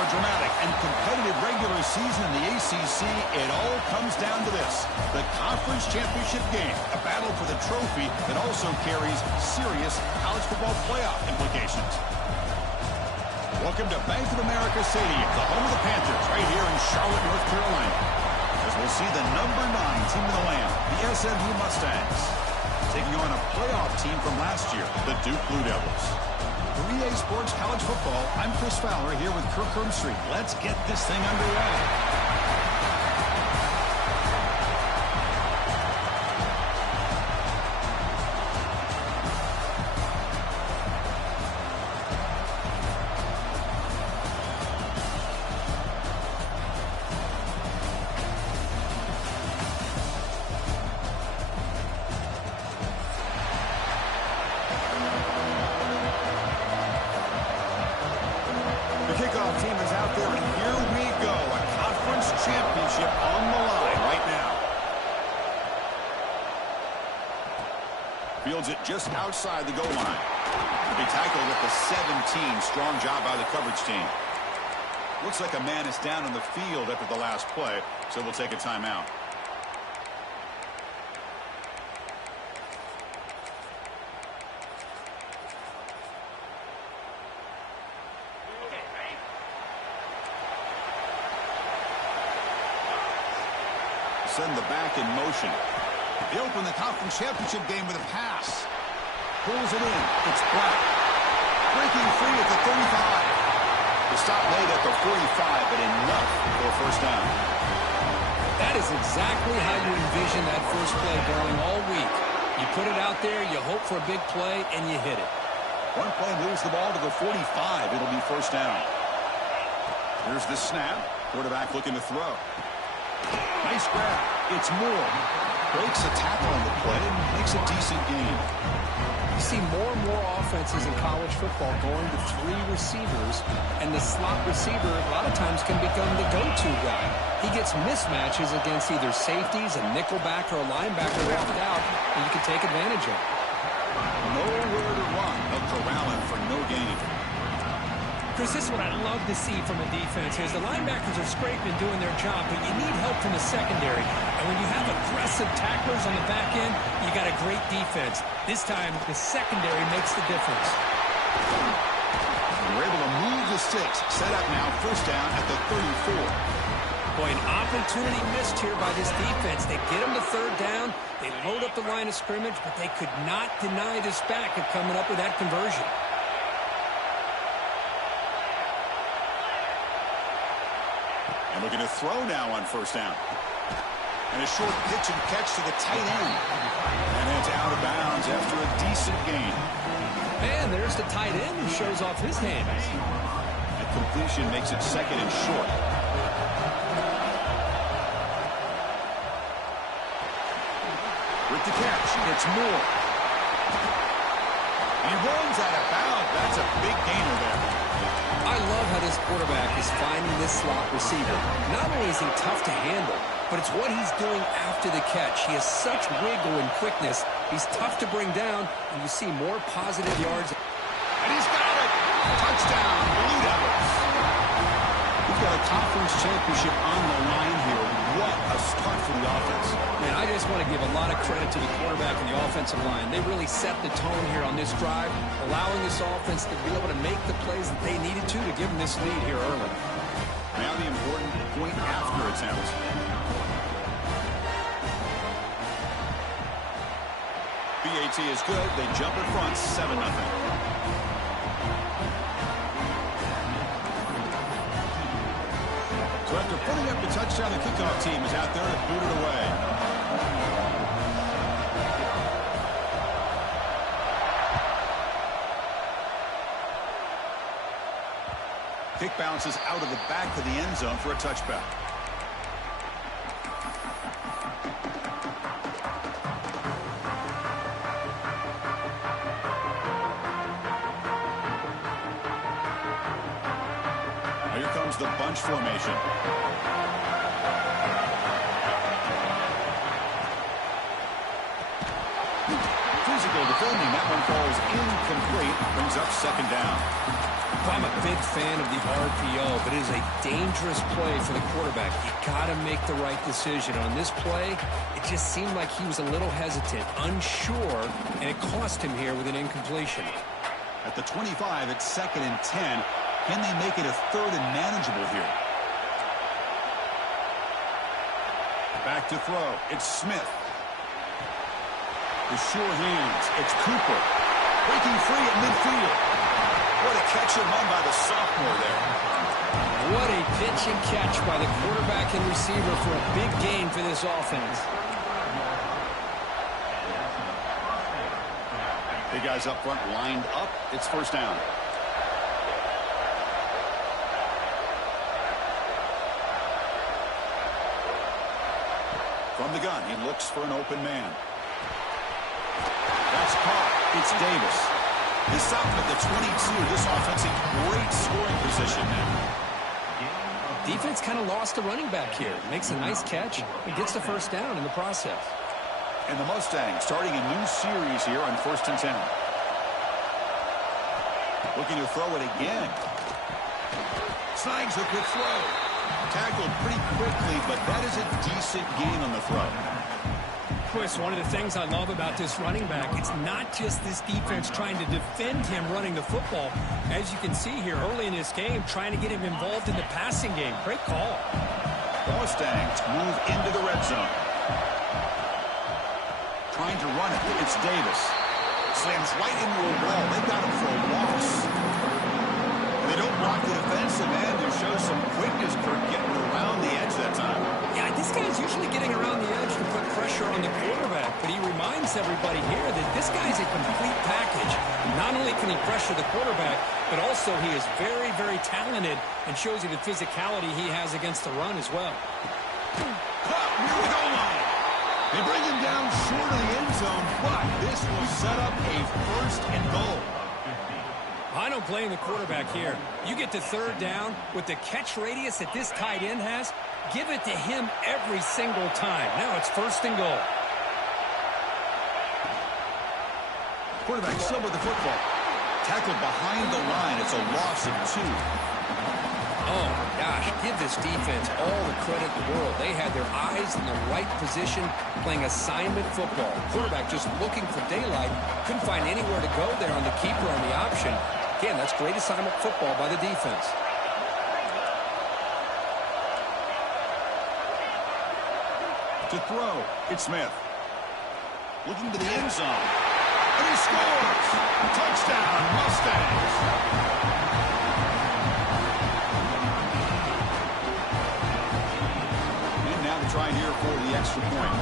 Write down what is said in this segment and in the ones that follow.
a dramatic and competitive regular season in the ACC, it all comes down to this: the conference championship game, a battle for the trophy that also carries serious college football playoff implications. Welcome to Bank of America Stadium, the home of the Panthers, right here in Charlotte, North Carolina, as we'll see the number 9 team in the land, the SMU Mustangs, taking on a playoff team from last year, the Duke Blue Devils. For EA Sports College Football, I'm Chris Fowler here with Kirk Herbstreit. Let's get this thing underway. Kickoff team is out there, and here we go. A conference championship on the line right now. Fields it just outside the goal line. To be tackled with the 17. Strong job by the coverage team. Looks like a man is down on the field after the last play, so we'll take a timeout. Send the back in motion. They open the conference championship game with a pass. Pulls it in. It's Black. Breaking free at the 35. The stop late at the 45, but enough for a first down. That is exactly how you envision that first play going all week. You put it out there, you hope for a big play, and you hit it. One play moves the ball to the 45. It'll be first down. Here's the snap. Quarterback looking to throw. Nice grab. It's Moore. Breaks a tackle on the play and makes a decent gain. You see more and more offenses in college football going to 3 receivers, and the slot receiver a lot of times can become the go-to guy. He gets mismatches against either safeties, a nickelback, or a linebacker left out, and you can take advantage of it. Nowhere to run. They'll corral him for no gain. Chris, this is what I love to see from a defense is the linebackers are scraping, doing their job, but you need help from the secondary. And when you have aggressive tacklers on the back end, you got a great defense. This time, the secondary makes the difference. We're able to move the sticks. Set up now, first down at the 34. Boy, an opportunity missed here by this defense. They get them to third down. They load up the line of scrimmage, but they could not deny this back of coming up with that conversion. And looking to throw now on first down. And a short pitch and catch to the tight end. And it's out of bounds after a decent gain. And there's the tight end who shows off his hands. That completion makes it second and short. With the catch, it's Moore. He runs out of bounds. That's a big gainer there. I love how this quarterback is finding this slot receiver. Not only is he tough to handle, but it's what he's doing after the catch. He has such wiggle and quickness. He's tough to bring down, and you see more positive yards. And he's got it! Touchdown, Blue Devils! We've got a conference championship on the line here. What a start for the offense. Man, I just want to give a lot of credit to the quarterback and the offensive line. They really set the tone here on this drive, allowing this offense to be able to make the plays that they needed to give them this lead here early. Now the important point after attempt. BAT is good. They jump in front, 7-0. So after putting up the touchdown, the kickoff team is out there to boot it away. Kick bounces out of the back of the end zone for a touchback. Here comes the bunch formation. Physical defending. That one falls incomplete. Brings up second down. Well, I'm a big fan of the RPO, but it is a dangerous play for the quarterback. You got to make the right decision. On this play, it just seemed like he was a little hesitant, unsure, and it cost him here with an incompletion. At the 25, it's 2nd and 10. Can they make it a 3rd and manageable here? Back to throw. It's Smith. The sure hands. It's Cooper. Breaking free at midfield. What a catch and run by the sophomore there. What a pitch and catch by the quarterback and receiver for a big gain for this offense. Big guys up front lined up. It's first down. From the gun, he looks for an open man. That's caught. It's Davis. This up at the 22. This offense in great scoring position now. Defense kind of lost a running back here. Makes a nice catch and gets the first down in the process. And the Mustangs starting a new series here on 1st and 10. Looking to throw it again. Snags a quick throw. Tackled pretty quickly, but that is a decent gain on the throw. Chris, one of the things I love about this running back, it's not just this defense trying to defend him running the football. As you can see here early in this game, trying to get him involved in the passing game. Great call. The Mustangs move into the red zone. Trying to run it. It's Davis. Slams right into a wall. They got him for a loss. They don't block the defensive end. They show some quickness for getting around the edge that time. Yeah, this guy's usually getting around the edge to put pressure on the quarterback, but he reminds everybody here that this guy's a complete package. Not only can he pressure the quarterback, but also he is very, very talented and shows you the physicality he has against the run as well. Caught near the goal line. They bring him down short of the end zone, but this will set up a 1st and goal. I don't blame the quarterback here. You get to 3rd down with the catch radius that this tight end has, give it to him every single time. Now it's 1st and goal. Quarterback still with the football. Tackled behind the line. It's a loss of 2. Oh, my gosh. Give this defense all the credit in the world. They had their eyes in the right position playing assignment football. Quarterback just looking for daylight. Couldn't find anywhere to go there on the keeper on the option. Again, that's great assignment football by the defense. To throw, it's Smith. Looking to the end zone. And he scores! Touchdown, Mustangs! And now to try here for the extra point.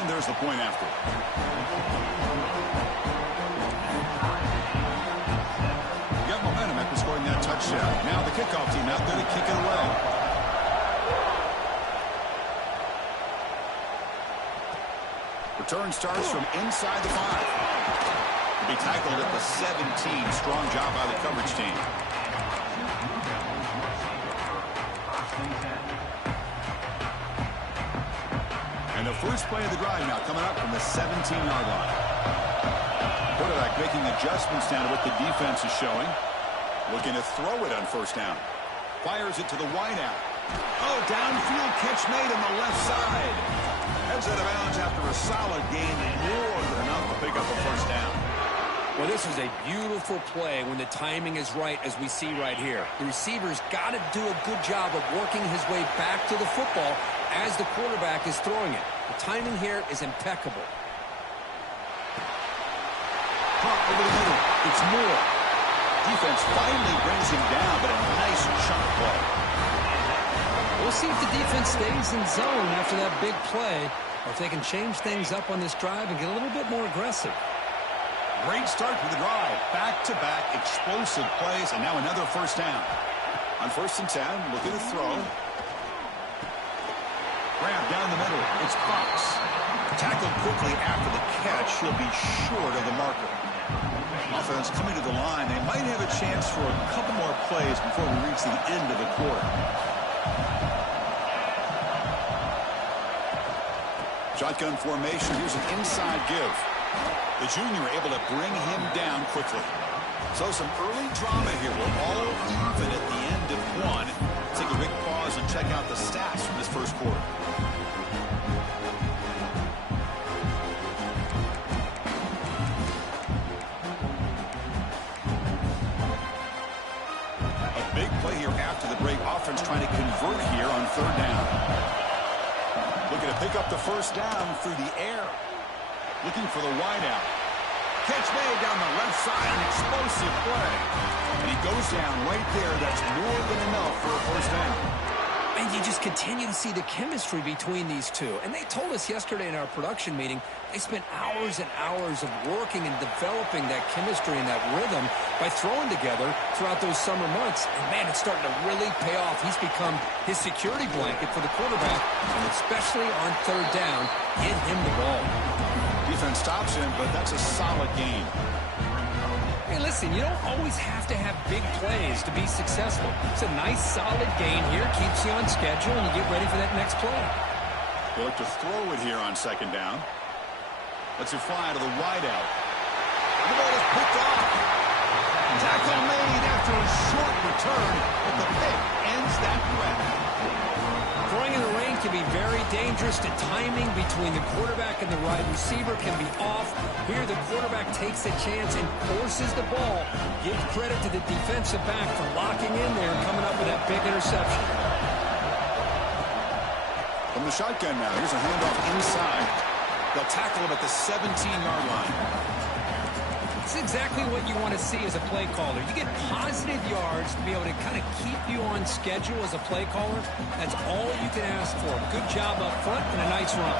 And there's the point after. Got momentum after scoring that touchdown. Now the kickoff team out there to kick it away. Return starts from inside the 5. To be tackled at the 17. Strong job by the coverage team. And the first play of the drive now coming up from the 17-yard line. Quarterback making adjustments down to what the defense is showing. Looking to throw it on 1st down. Fires it to the wideout. Oh, downfield catch made on the left side. Heads out of bounds after a solid gain, more than enough to pick up a 1st down. Well, this is a beautiful play when the timing is right, as we see right here. The receiver's got to do a good job of working his way back to the football as the quarterback is throwing it. The timing here is impeccable. Caught over the middle. It's Moore. Defense finally brings him down, but a nice chunk play. We'll see if the defense stays in zone after that big play, or if they can change things up on this drive and get a little bit more aggressive. Great start to the drive. Back-to-back explosive plays, and now another 1st down. On 1st and 10, looking to throw. Grab down the middle. It's Fox. Tackled quickly after the catch. He'll be short of the marker. Offense coming to the line. They might have a chance for a couple more plays before we reach the end of the quarter. Shotgun formation. Here's an inside give. The junior able to bring him down quickly. So some early drama here. We're all even at the end of one. Take a quick pause and check out the stats from this first quarter. A big play here after the break. Offense trying to convert here on third down. Looking to pick up the first down through the air. Looking for the wideout. Catch made down the left side, an explosive play. And he goes down right there. That's more than enough for a first down. And you just continue to see the chemistry between these two. And they told us yesterday in our production meeting, they spent hours and hours of working and developing that chemistry and that rhythm by throwing together throughout those summer months. And, man, it's starting to really pay off. He's become his security blanket for the quarterback, and especially on third down, get him the ball. Defense stops him, but that's a solid gain. Hey, listen, you don't always have to have big plays to be successful. It's a nice, solid gain here. Keeps you on schedule, and you get ready for that next play. They look to throw it here on second down. Lets it fly to the wideout. The ball is picked off. Tackle made after a short return, but the pick ends that threat. Throwing in the rain can be very dangerous. The timing between the quarterback and the wide receiver can be off. Here, the quarterback takes a chance and forces the ball. Give credit to the defensive back for locking in there and coming up with that big interception. From the shotgun now, here's a handoff inside. They'll tackle him at the 17-yard line. It's exactly what you want to see as a play caller. You get positive yards to be able to kind of keep you on schedule as a play caller. That's all you can ask for. Good job up front and a nice run.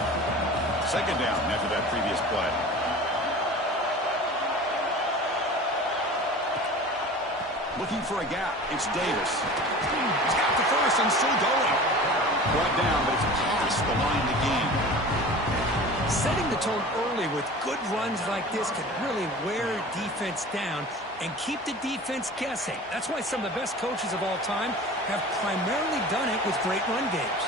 Second down after that previous play. Looking for a gap. It's Davis. He's got the first and still going. Brought down, but it's past the line of the game. Setting the tone early with good runs like this can really wear defense down and keep the defense guessing. That's why some of the best coaches of all time have primarily done it with great run games.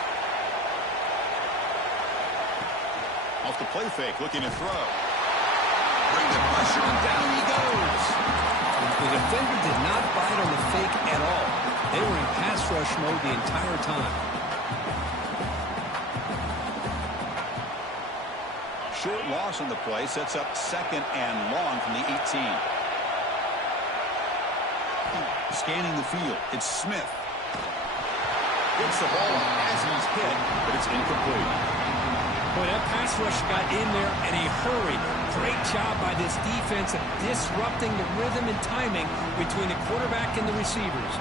Off the play fake, looking to throw. Bring the pressure, and down he goes. The defender did not bite on the fake at all. They were in pass rush mode the entire time. Short loss on the play sets up second and long from the 18. Scanning the field, it's Smith. Gets the ball as he's hit, but it's incomplete. Boy, that pass rush got in there in a hurry. Great job by this defense of disrupting the rhythm and timing between the quarterback and the receivers.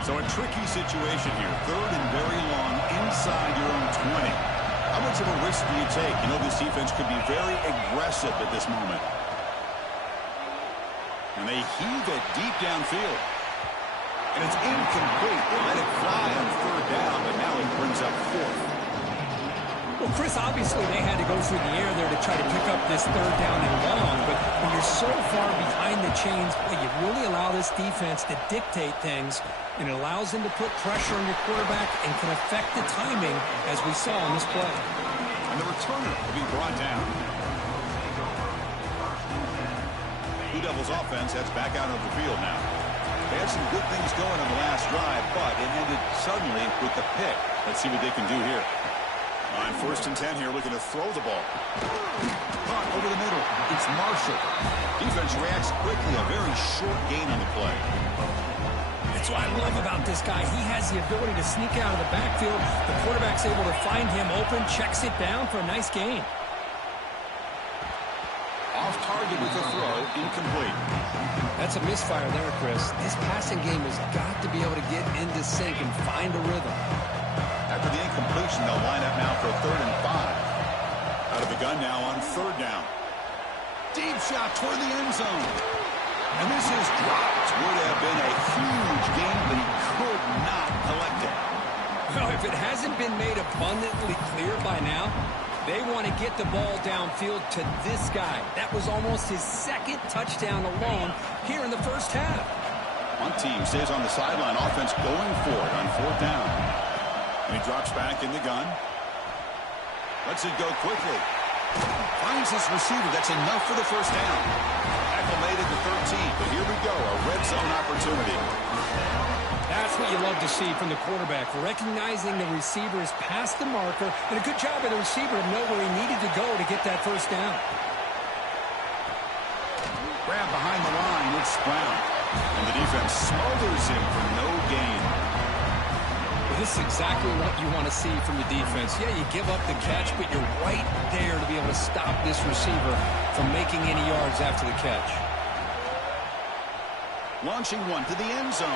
So a tricky situation here. Third and very long inside your own 20. How much of a risk do you take? You know this defense could be very aggressive at this moment. And they heave it deep downfield. And it's incomplete. They let it fly on third down, but now it brings up fourth. Well, Chris, obviously they had to go through the air there to try to pick up this third down and long, but when you're so far behind the chains, you really allow this defense to dictate things, and it allows them to put pressure on your quarterback and can affect the timing, as we saw on this play. And the returner will be brought down. Blue Devils offense heads back out of the field now. They had some good things going on the last drive, but it ended suddenly with the pick. Let's see what they can do here. On first and 10 here, looking to throw the ball. Caught over the middle. It's Marshall. Defense reacts quickly. A very short gain on the play. That's what I love about this guy. He has the ability to sneak out of the backfield. The quarterback's able to find him open, checks it down for a nice gain. Off target with the throw, incomplete. That's a misfire there, Chris. This passing game has got to be able to get into sync and find a rhythm. After the incompletion, they'll line up now for 3rd and 5. Out of the gun now on 3rd down. Deep shot toward the end zone. And this is dropped. Would have been a huge gain, but he could not collect it. Well, if it hasn't been made abundantly clear by now, they want to get the ball downfield to this guy. That was almost his second touchdown alone here in the first half. One team stays on the sideline. Offense going for it on 4th down. And he drops back in the gun. Lets it go quickly. Finds his receiver. That's enough for the first down. Tackle made at the 13. But here we go, a red zone opportunity. That's what you love to see from the quarterback, recognizing the receiver is past the marker, and a good job by the receiver to know where he needed to go to get that first down. Grab behind the line, it's Brown. And the defense smothers him for no gain. Well, this is exactly what you want to see from the defense. Yeah, you give up the catch, but you're right there to be able to stop this receiver from making any yards after the catch. Launching one to the end zone.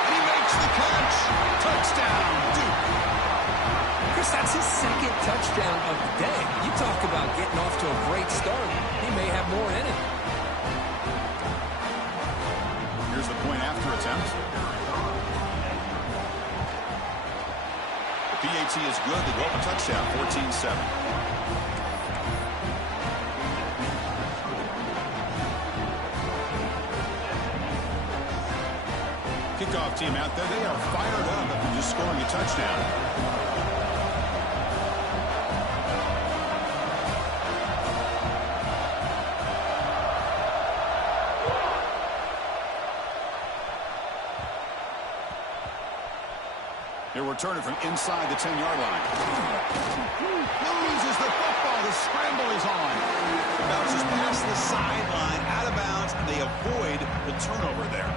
And he makes the catch. Touchdown, Duke. Chris, that's his second touchdown of the day. You talk about getting off to a great start. He may have more in it. Here's the point after attempt. The PAT is good. They go up a touchdown, 14-7. Kickoff team out there. They are fired up after just scoring a touchdown. They're returning from inside the 10-yard line. Loses the football. The scramble is on. Bounces past the sideline, out of bounds, and they avoid the turnover there.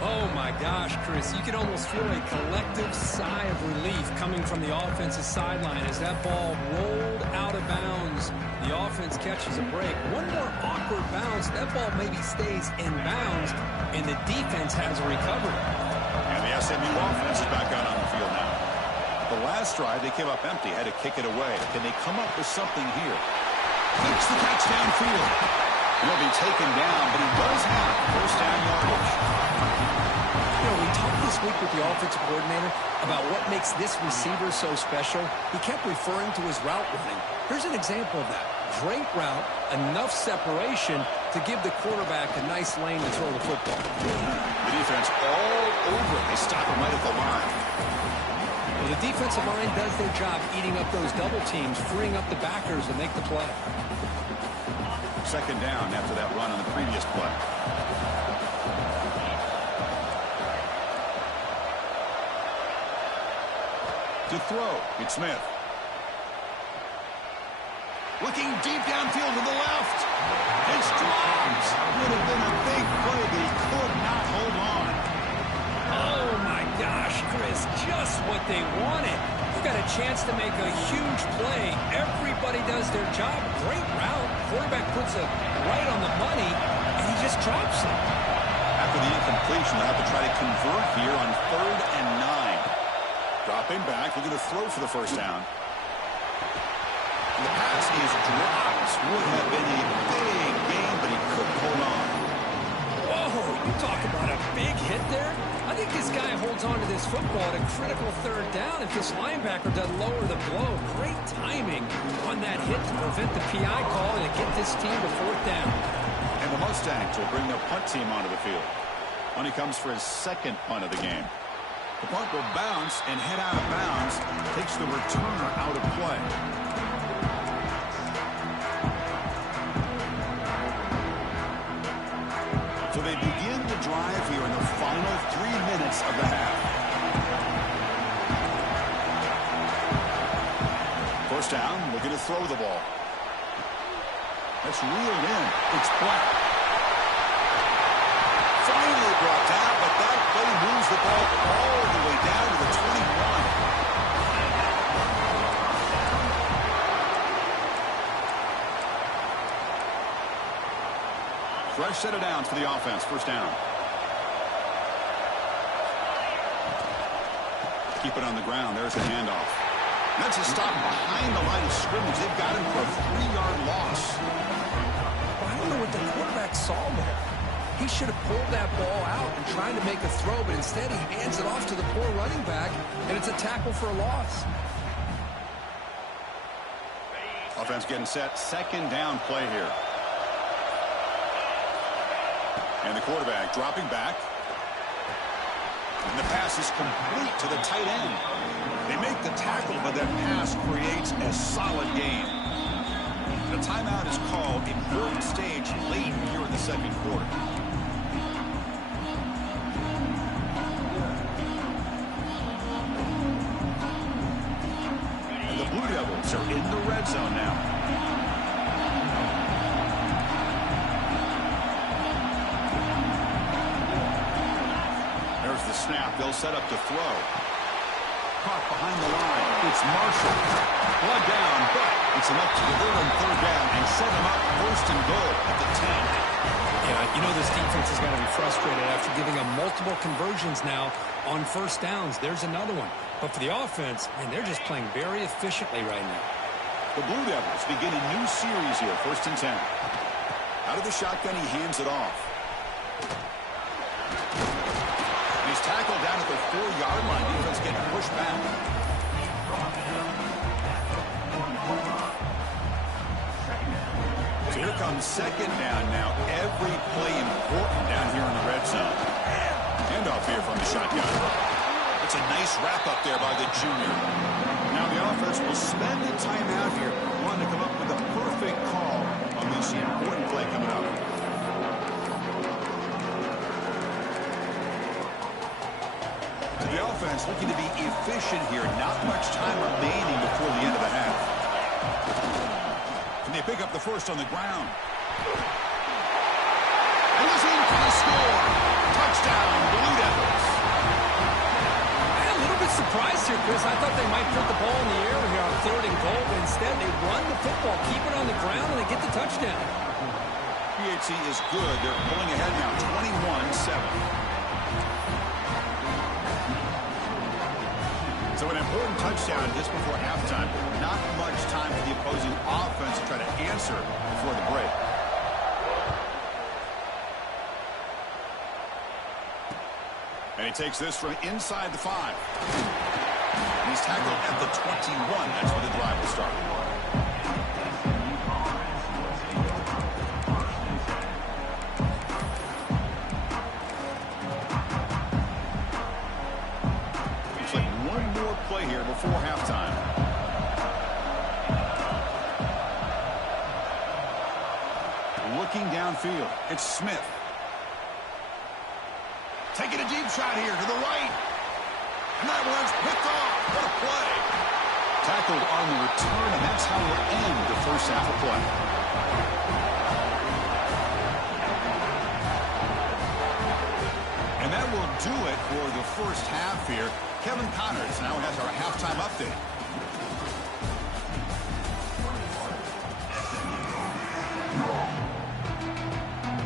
Oh, my gosh, Chris. You can almost feel a collective sigh of relief coming from the offensive sideline as that ball rolled out of bounds. The offense catches a break. One more awkward bounce. That ball maybe stays in bounds, and the defense has a recovery. And the SMU offense is back out on the field now. The last drive, they came up empty, had to kick it away. Can they come up with something here? Takes the catch downfield. He'll be taken down, but he does have first down yardage. You know, we talked this week with the offensive coordinator about what makes this receiver so special. He kept referring to his route running. Here's an example of that. Great route, enough separation to give the quarterback a nice lane to throw the football. The defense all over it. They stop him right at the line. Well, the defensive line does their job eating up those double teams, freeing up the backers to make the play. Second down after that run on the previous play. To throw, it's Smith. Looking deep downfield to the left. It's dropped. Would have been a big play, but he could not hold on. Oh, my gosh, Chris, just what they wanted. You got a chance to make a huge play. Everybody does their job. Great route. Quarterback puts it right on the money, and he just drops it. After the incompletion, they'll have to try to convert here on 3rd and 9. Dropping back, looking to throw for the first down. And the pass is dropped. Would have been a big game, but he couldn't hold on. Whoa, you talk about a big hit there. I think this guy holds on to this football at a critical 3rd down if this linebacker doesn't lower the blow. Great timing on that hit to prevent the PI call and to get this team to 4th down. And the Mustangs will bring their punt team onto the field. Money comes for his second punt of the game. The punt will bounce and head out of bounds. Takes the returner out of play. So they begin the drive here in the final 3 minutes of the half. First down, looking to throw the ball. That's reeled in. It's Black. Finally brought down, but that play moves the ball all the way down to the 21. Fresh set of downs for the offense. First down. Keep it on the ground. There's the handoff. That's a stop behind the line of scrimmage. They've got him for a 3-yard loss. I don't know what the quarterback saw there. He should have pulled that ball out and tried to make a throw, but instead he hands it off to the poor running back, and it's a tackle for a loss. Offense getting set. Second down play here. And the quarterback dropping back. And the pass is complete to the tight end. They make the tackle, but that pass creates a solid gain. The timeout is called, important stage late here in the second quarter. And the Blue Devils are in the red zone now. There's the snap. They'll set up to throw. Caught behind the line. It's Marshall. Blood down, but it's enough to convert on third down and set him up first and goal at the 10. Yeah, you know this defense has got to be frustrated after giving them multiple conversions now on first downs. There's another one. But for the offense, man, they're just playing very efficiently right now. The Blue Devils begin a new series here, first and 10. Out of the shotgun, he hands it off. He's tackled down at the 4-yard line. Defense getting pushed back. So here comes second down now. Every play important down here in the red zone. Handoff here from the shotgun. It's a nice wrap up there by the junior. Now the offense will spend the timeout here, wanting to come up with a perfect call on this important play coming up. The offense looking to be efficient here. Not much time remaining before the end of the half. And they pick up the first on the ground. And he's in for the score. Touchdown, Blue Devils. I'm a little bit surprised here, Chris. I thought they might put the ball in the air here on third and goal, but instead they run the football, keep it on the ground, and they get the touchdown. PHC is good. They're pulling ahead now, 21-7. So an important touchdown just before halftime. Not much time for the opposing offense to try to answer before the break. And he takes this from inside the 5. And he's tackled at the 21. That's where the drive will start. Play here before halftime. Looking downfield, it's Smith. Taking a deep shot here to the right. And that one's picked off. What a play. Tackled on the return, and that's how we'll end the first half of play. And that will do it for the first half here. Kevin Connors now has our halftime update.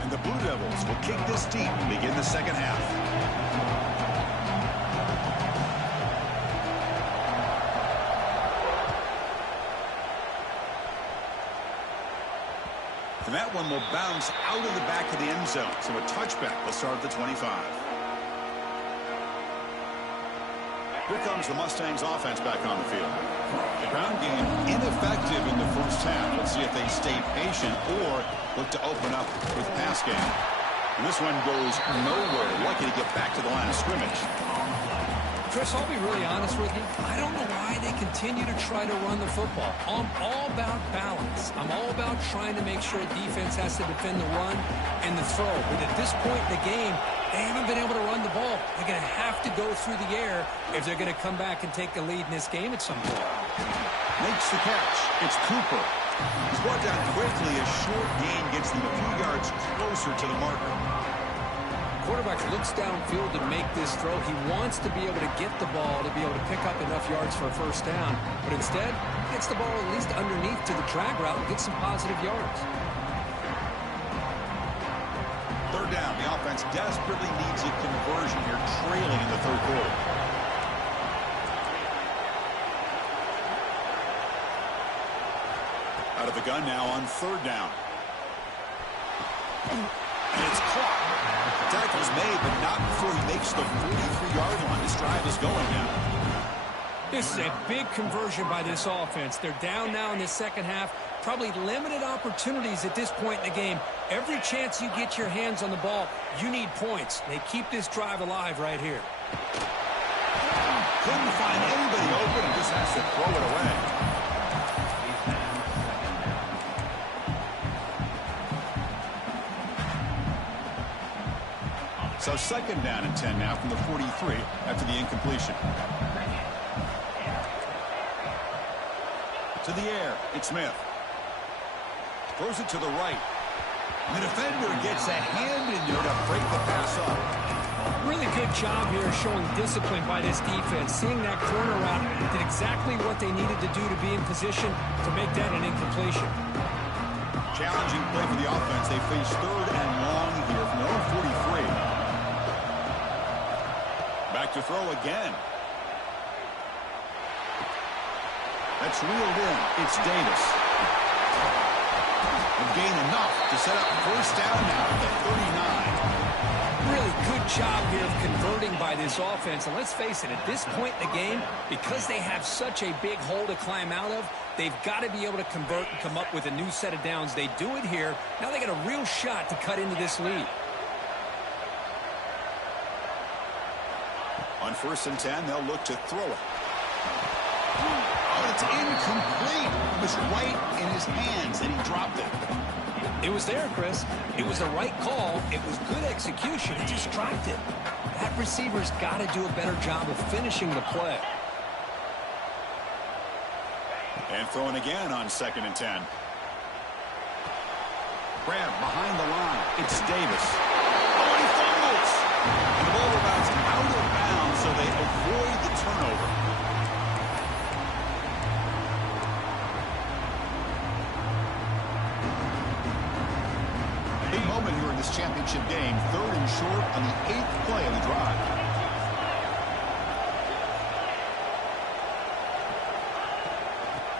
And the Blue Devils will kick this deep and begin the second half. And that one will bounce out of the back of the end zone. So a touchback will start at the 25. Here comes the Mustangs offense back on the field. The ground game ineffective in the first half. Let's see if they stay patient or look to open up with pass game. And this one goes nowhere. Lucky to get back to the line of scrimmage. Chris, I'll be really honest with you. I don't know why they continue to try to run the football. I'm all about balance. I'm all about trying to make sure defense has to defend the run and the throw. But at this point in the game, they haven't been able to run the ball. They're going to have to go through the air if they're going to come back and take the lead in this game at some point. Makes the catch. It's Cooper. He's brought down quickly. A short gain gets them a few yards closer to the marker. Quarterback looks downfield to make this throw. He wants to be able to get the ball to be able to pick up enough yards for a first down. But instead, gets the ball at least underneath to the drag route and gets some positive yards. Third down. The offense desperately needs a conversion here, trailing in the third quarter. Out of the gun now on third down. And it's caught. The tackle's made, but not before he makes the 43-yard line. This drive is going now. This is a big conversion by this offense. They're down now in the second half. Probably limited opportunities at this point in the game. Every chance you get your hands on the ball, you need points. They keep this drive alive right here. Couldn't find anybody open and just has to throw it away. So second down and 10 now from the 43 after the incompletion. To the air, it's Smith. Throws it to the right. The defender gets a hand in there to break the pass up. Really good job here showing discipline by this defense. Seeing that corner route, did exactly what they needed to do to be in position to make that an incompletion. Challenging play for the offense. They face third and long here from their own 43. Back to throw again. That's reeled in. It's Davis. And gain enough to set up first down now at the 39. Really good job here of converting by this offense. And let's face it, at this point in the game, because they have such a big hole to climb out of, they've got to be able to convert and come up with a new set of downs. They do it here. Now they got a real shot to cut into this lead. On first and 10, they'll look to throw it. Oh, it's incomplete. It was right in his hands, and he dropped it. It was there, Chris. It was the right call. It was good execution. He just dropped it. That receiver's got to do a better job of finishing the play. And throwing again on second and 10. Grab behind the line. It's Davis. Oh, and he fumbles. And the ball rebounds out of bounds, so they avoid the turnover. Big moment here in this championship game. Third and short on the 8th play of the drive.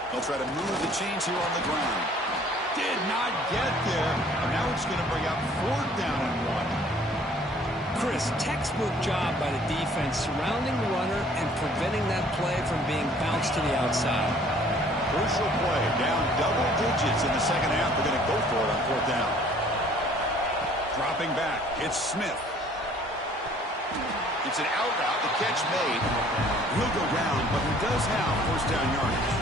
They'll try to move the chains here on the ground. Did not get there. And now it's going to bring up fourth down and 1. Chris, textbook job by the defense surrounding the runner and preventing that play from being bounced to the outside. Crucial play. Down double digits in the second half. They're going to go for it on fourth down. Dropping back. It's Smith. It's an out route. The catch made. He'll go down, but he does have first down yardage.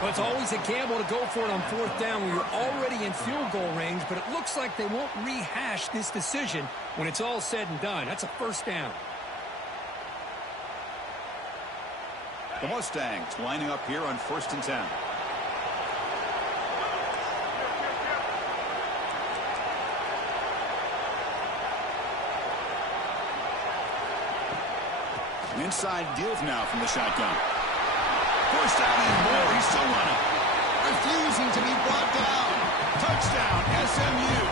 Well, it's always a gamble to go for it on fourth down when you're already in field goal range, but it looks like they won't rehash this decision when it's all said and done. That's a first down. The Mustangs lining up here on first and 10. An inside give now from the shotgun. First down and more. He's still running. Refusing to be brought down. Touchdown, SMU.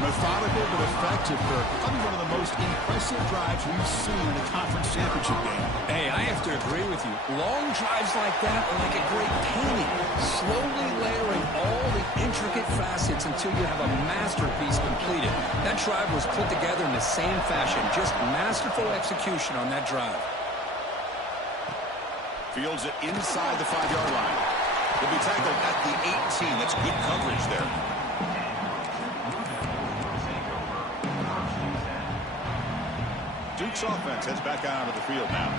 Methodical but effective, Kirk. Probably one of the most impressive drives we've seen in a conference championship game. Hey, I have to agree with you. Long drives like that are like a great painting. Slowly layering all the intricate facets until you have a masterpiece completed. That drive was put together in the same fashion. Just masterful execution on that drive. Fields it inside the 5-yard line. He'll be tackled at the 18. That's good coverage there. Duke's offense heads back out of the field now.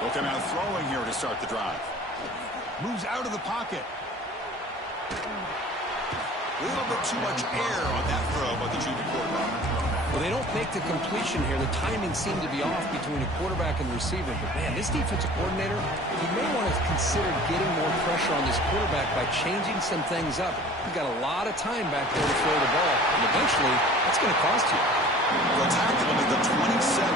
They'll come out throwing here to start the drive. Moves out of the pocket. A little bit too much air on that throw by the junior quarterback. Well, they don't make the completion here. The timing seemed to be off between the quarterback and the receiver. But, man, this defensive coordinator, he may want to consider getting more pressure on this quarterback by changing some things up. He's got a lot of time back there to throw the ball. And eventually, that's going to cost you. They'll tackle him at the 27.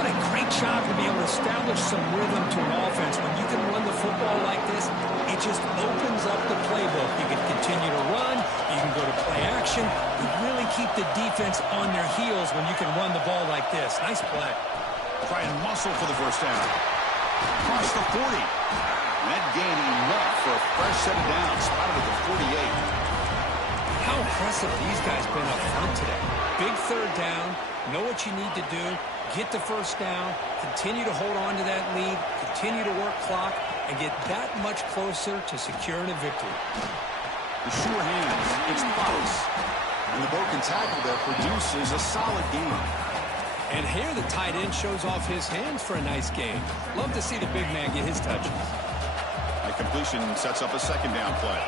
What a great job to be able to establish some rhythm to an offense. When you can run the football like this, it just opens up the playbook. You can continue to run. You can go to play action. You really keep the defense on their heels when you can run the ball like this. Nice play. Try and muscle for the first down. Across the 40. That gain enough for a fresh set of downs. Spotted at the 48. How impressive these guys been up front today. Big third down. Know what you need to do. Get the first down. Continue to hold on to that lead. Continue to work clock. And get that much closer to securing a victory. The sure hands. It's close. And the broken tackle there produces a solid gain. And here the tight end shows off his hands for a nice gain. Love to see the big man get his touches. That completion sets up a second down play.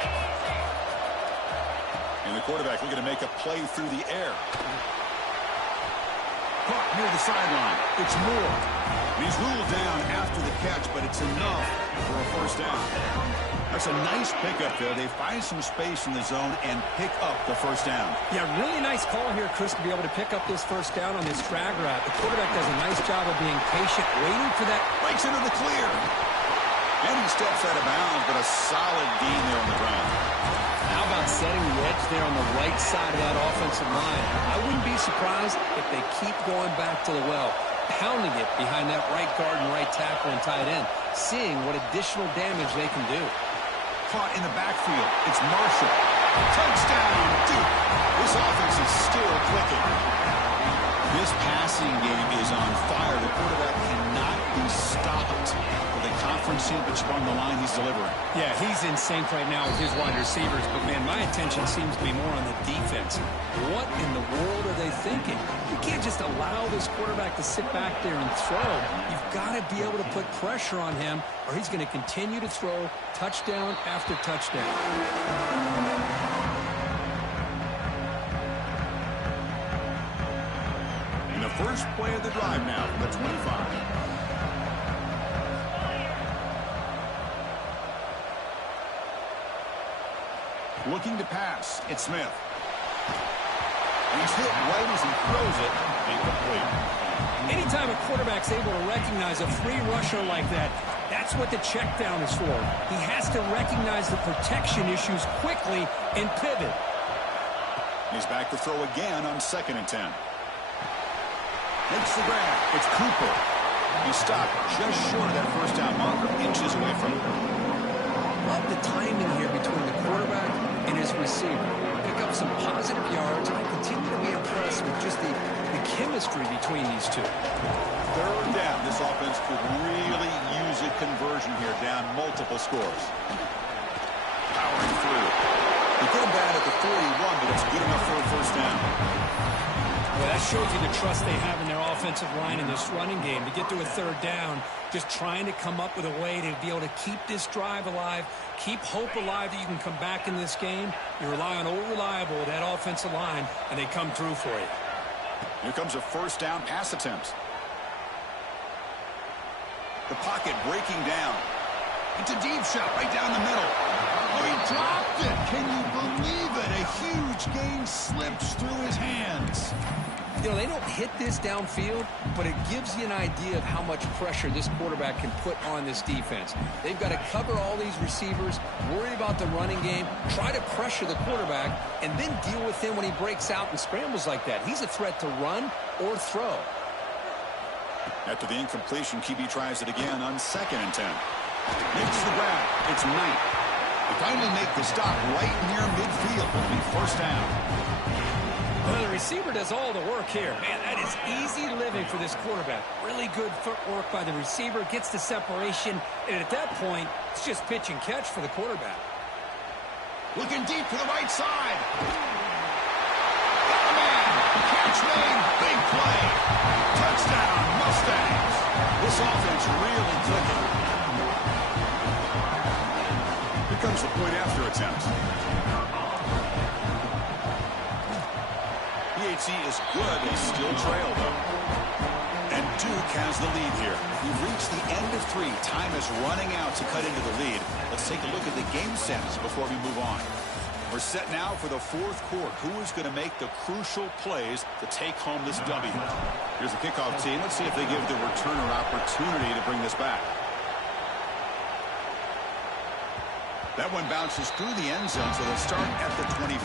And the quarterback looking to make a play through the air. Caught near the sideline. It's Moore. He's ruled down after the catch, but it's enough for a first down. That's a nice pickup there. They find some space in the zone and pick up the first down. Yeah, really nice call here, Chris, to be able to pick up this first down on this drag route. The quarterback does a nice job of being patient, waiting for that. Breaks into the clear. And he steps out of bounds, but a solid gain there on the ground. How about setting the edge there on the right side of that offensive line? I wouldn't be surprised if they keep going back to the well, pounding it behind that right guard and right tackle and tight end, seeing what additional damage they can do. Caught in the backfield. It's Marshall. Touchdown, Duke. This offense is still clicking. This passing game is on fire. The quarterback cannot be stopped with a conference championship on the line he's delivering. Yeah, he's in sync right now with his wide receivers, but, man, my attention seems to be more on the defense. What in the world are they thinking? You can't just allow this quarterback to sit back there and throw. You've got to be able to put pressure on him, or he's going to continue to throw touchdown after touchdown. And the first play of the drive now from the 25. Looking to pass. It's Smith. And he's hit right as he throws it. Incomplete. Anytime a quarterback's able to recognize a free rusher like that, that's what the check down is for. He has to recognize the protection issues quickly and pivot. He's back to throw again on 2nd and 10. Makes the grab. It's Cooper. He stopped just short of that first down marker, inches away from it. Love the timing here between the quarterback and his receiver. Pick up some positive yards. I continue to be impressed with just the chemistry between these two. 3rd down. This offense could really use a conversion here, down multiple scores. Powering through. He could have bad at the 41, but it's good enough for a first down. Well, that shows you the trust they have in their offensive line in this running game. To get to a 3rd down, just trying to come up with a way to be able to keep this drive alive, keep hope alive that you can come back in this game. You rely on old reliable, that offensive line, and they come through for you. Here comes a first down pass attempt. The pocket breaking down. It's a deep shot right down the middle. Oh, he dropped it. Can you believe it? A huge gain slips through his hands. You know, they don't hit this downfield, but it gives you an idea of how much pressure this quarterback can put on this defense. They've got to cover all these receivers, worry about the running game, try to pressure the quarterback, and then deal with him when he breaks out and scrambles like that. He's a threat to run or throw. After the incompletion, QB tries it again on 2nd and 10. Makes the grab. It's Knight. They finally make the stop right near midfield. It'll be first down. Well, the receiver does all the work here. Man, that is easy living for this quarterback. Really good footwork by the receiver, gets the separation, and at that point, it's just pitch and catch for the quarterback. Looking deep to the right side. Got the man. Catch made. Big play. Touchdown, Mustangs. This offense really clicking. Here comes the point after attempt. PED is good. They still trail, though. And Duke has the lead here. We've reached the end of 3. Time is running out to cut into the lead. Let's take a look at the game sets before we move on. We're set now for the 4th quarter. Who is going to make the crucial plays to take home this W? Here's the kickoff team. Let's see if they give the returner opportunity to bring this back. That one bounces through the end zone, so they'll start at the 25.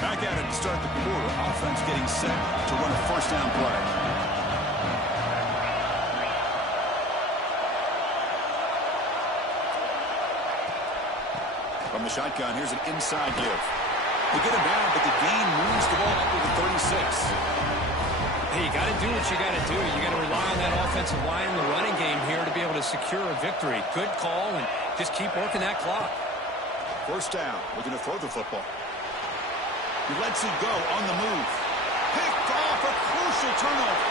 Back at it to start the quarter. Offense getting set to run a first down play. From the shotgun, here's an inside give. They get him down, but the gain moves the ball up to the 36. Hey, you got to do what you got to do. You got to rely on that offensive line in the running game here to be able to secure a victory. Good call, and just keep working that clock. First down, looking to throw the football. He lets it go on the move. Picked off, a crucial turnover.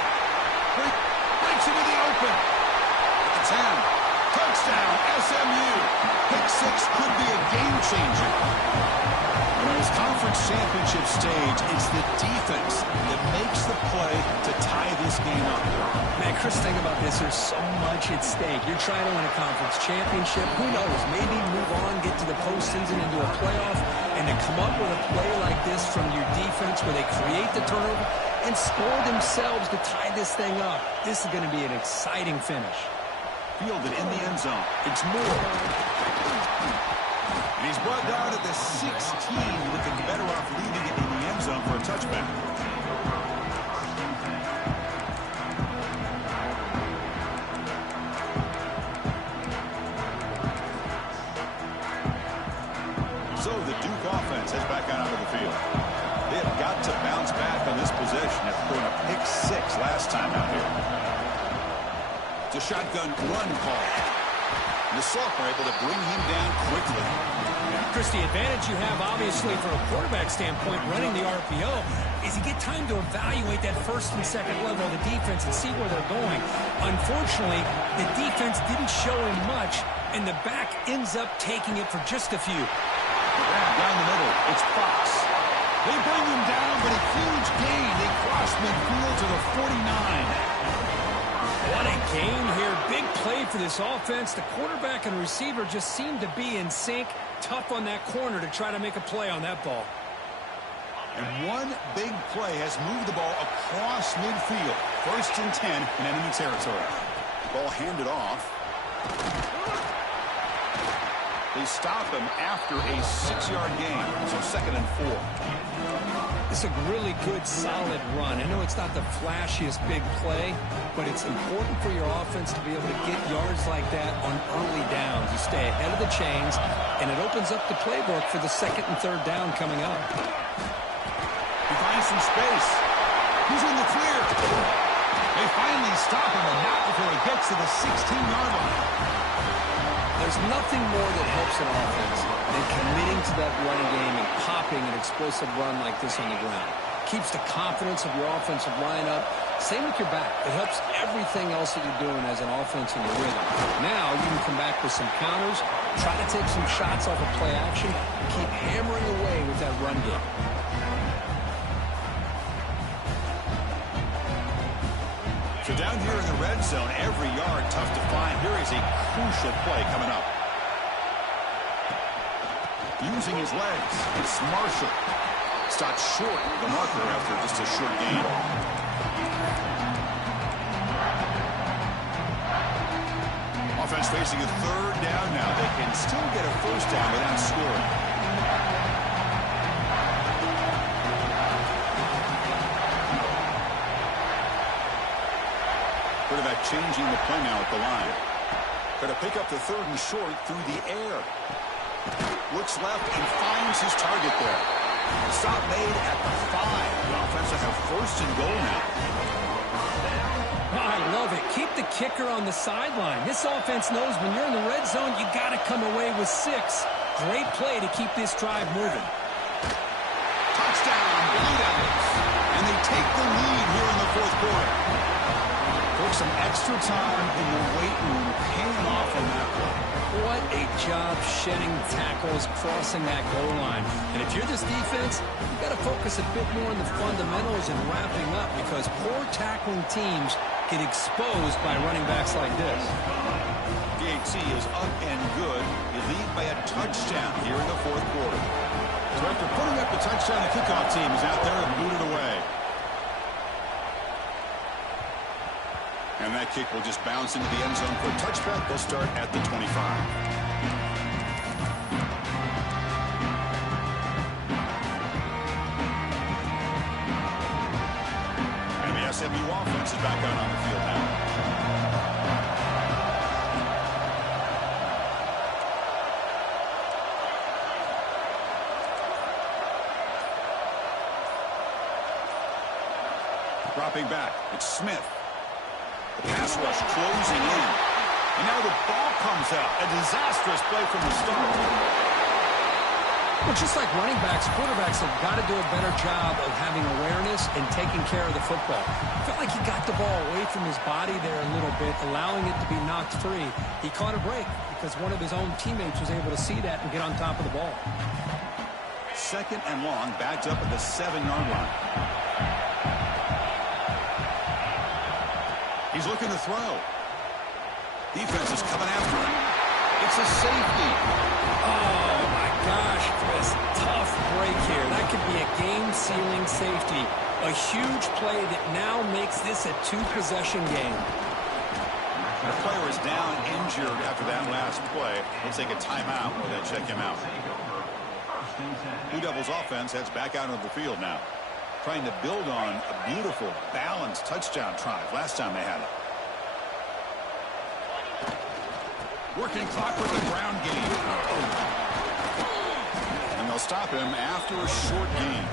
Breaks into the open. At the 10. Touchdown, SMU. Pick 6 could be a game changer. On this conference championship stage, it's the defense that makes the play to tie this game up. Man, Chris, think about this. There's so much at stake. You're trying to win a conference championship. Who knows? Maybe move on, get to the postseason, into a playoff, and to come up with a play like this from your defense where they create the turnover and score themselves to tie this thing up. This is going to be an exciting finish. Fielded in the end zone. It's Moore. And he's brought down at the 16, looking better off leaving it in the end zone for a touchback. So the Duke offense heads back out onto the field. They have got to bounce back on this possession after throwing a pick 6 last time out here. It's a shotgun run call. And the sophomore able to bring him down quickly. Chris, the advantage you have, obviously, from a quarterback standpoint, running the RPO, is you get time to evaluate that first and second level of the defense and see where they're going. Unfortunately, the defense didn't show him much, and the back ends up taking it for just a few. Down the middle, it's Fox. They bring him down, but a huge gain. They cross midfield to the 49. What a gain here. Big play for this offense. The quarterback and receiver just seem to be in sync. Tough on that corner to try to make a play on that ball. And one big play has moved the ball across midfield. 1st and 10 in enemy territory. Ball handed off. They stop him after a 6-yard gain. So 2nd and 4. It's a really good, solid run. I know it's not the flashiest big play, but it's important for your offense to be able to get yards like that on early downs. You stay ahead of the chains, and it opens up the playbook for the 2nd and 3rd down coming up. He finds some space. He's in the clear. They finally stop him, and not before he gets to the 16-yard line. There's nothing more that helps an offense than committing to that running game and popping an explosive run like this on the ground. Keeps the confidence of your offensive lineup. Same with your back. It helps everything else that you're doing as an offense in your rhythm. Now you can come back with some counters, try to take some shots off of play action, and keep hammering away with that run game. So down here in the red zone, every yard tough to find. Here is a crucial play coming up. Using his legs, it's Marshall. Stopped short of the marker after just a short gain. Offense facing a 3rd down now. They can still get a 1st down without scoring. Quarterback changing the play now at the line. Going to pick up the 3rd and short through the air. Looks left and finds his target there. Stop made at the 5. The offense will have 1st and goal now. I love it. Keep the kicker on the sideline. This offense knows when you're in the red zone, you got to come away with 6. Great play to keep this drive moving. Touchdown, Blue Devils. And they take the lead here in the 4th quarter. Took some extra time in the weight room, paying off on that play. What a job shedding tackles, crossing that goal line. And if you're this defense, you've got to focus a bit more on the fundamentals and wrapping up, because poor tackling teams get exposed by running backs like this. DAC is up and good. You lead by a touchdown here in the 4th quarter. So after putting up the touchdown, the kickoff team is out there and booted away. And that kick will just bounce into the end zone for a touchback. They'll start at the 25. And the SMU offense is back out on the field now. Dropping back, it's Smith. The pass rush closing in. And now the ball comes out. A disastrous play from the start. Well, just like running backs, quarterbacks have got to do a better job of having awareness and taking care of the football. I felt like he got the ball away from his body there a little bit, allowing it to be knocked free. He caught a break because one of his own teammates was able to see that and get on top of the ball. 2nd and long, backed up at the 7-yard line. He's looking to throw. Defense is coming after him. It's a safety. Oh, my gosh, Chris. Tough break here. That could be a game-sealing safety. A huge play that now makes this a 2-possession game. The player is down injured after that last play. We'll take a timeout while they check him out. Blue Devils offense heads back out onto the field now, trying to build on a beautiful, balanced touchdown drive last time they had it. Working clock with the ground game. And they'll stop him after a short gain.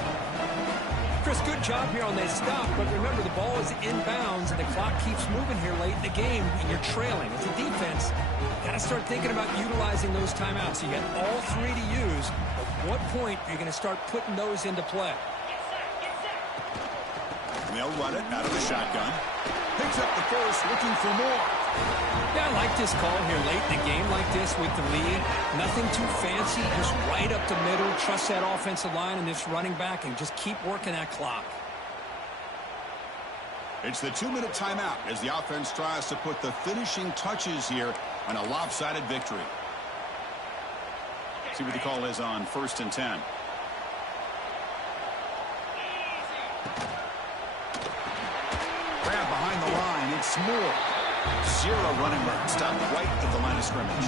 Chris, good job here on that stop, but remember the ball is inbounds and the clock keeps moving here late in the game and you're trailing. As a defense, you got to start thinking about utilizing those timeouts. You got all 3 to use. At what point are you going to start putting those into play? They'll run it out of the shotgun. Picks up the first, looking for more. Yeah, I like this call here late in a game like this with the lead. Nothing too fancy, just right up the middle. Trust that offensive line and this running back and just keep working that clock. It's the 2-minute timeout as the offense tries to put the finishing touches here on a lopsided victory. See what the call is on 1st and 10. Grab behind the line. It's Moore. 0 running room. Stopped right at the line of scrimmage.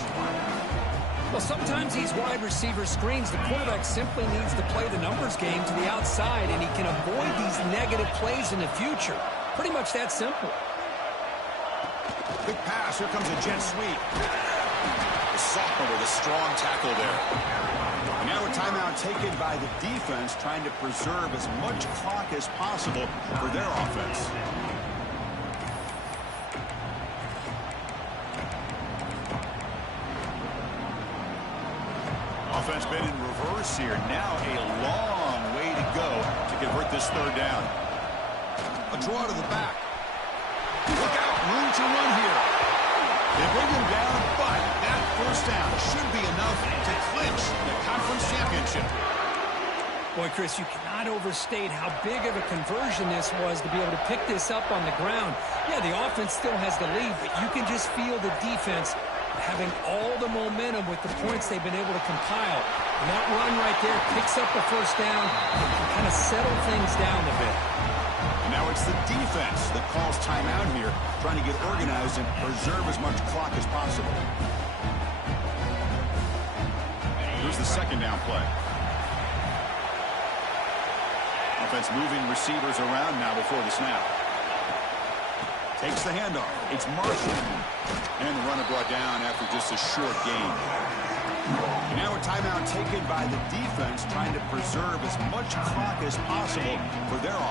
Well, sometimes these wide receiver screens, the quarterback simply needs to play the numbers game to the outside, and he can avoid these negative plays in the future. Pretty much that simple. Big pass. Here comes a jet sweep. The sophomore with a strong tackle there. And now a timeout taken by the defense, trying to preserve as much clock as possible for their offense. Offense been in reverse here. Now a long way to go to convert this 3rd down. A draw to the back. Look out, room to run here. They bring him down, but that 1st down should be enough to clinch the conference championship. Boy, Chris, you cannot overstate how big of a conversion this was to be able to pick this up on the ground. Yeah, the offense still has the lead, but you can just feel the defense having all the momentum with the points they've been able to compile. And that run right there picks up the 1st down and can kind of settle things down a bit. And now it's the defense that calls timeout here, trying to get organized and preserve as much clock as possible. Here's the 2nd down play. Offense moving receivers around now before the snap. Takes the handoff. It's Marshall. And the runner brought down after just a short gain. And now a timeout taken by the defense, trying to preserve as much clock as possible for their offense.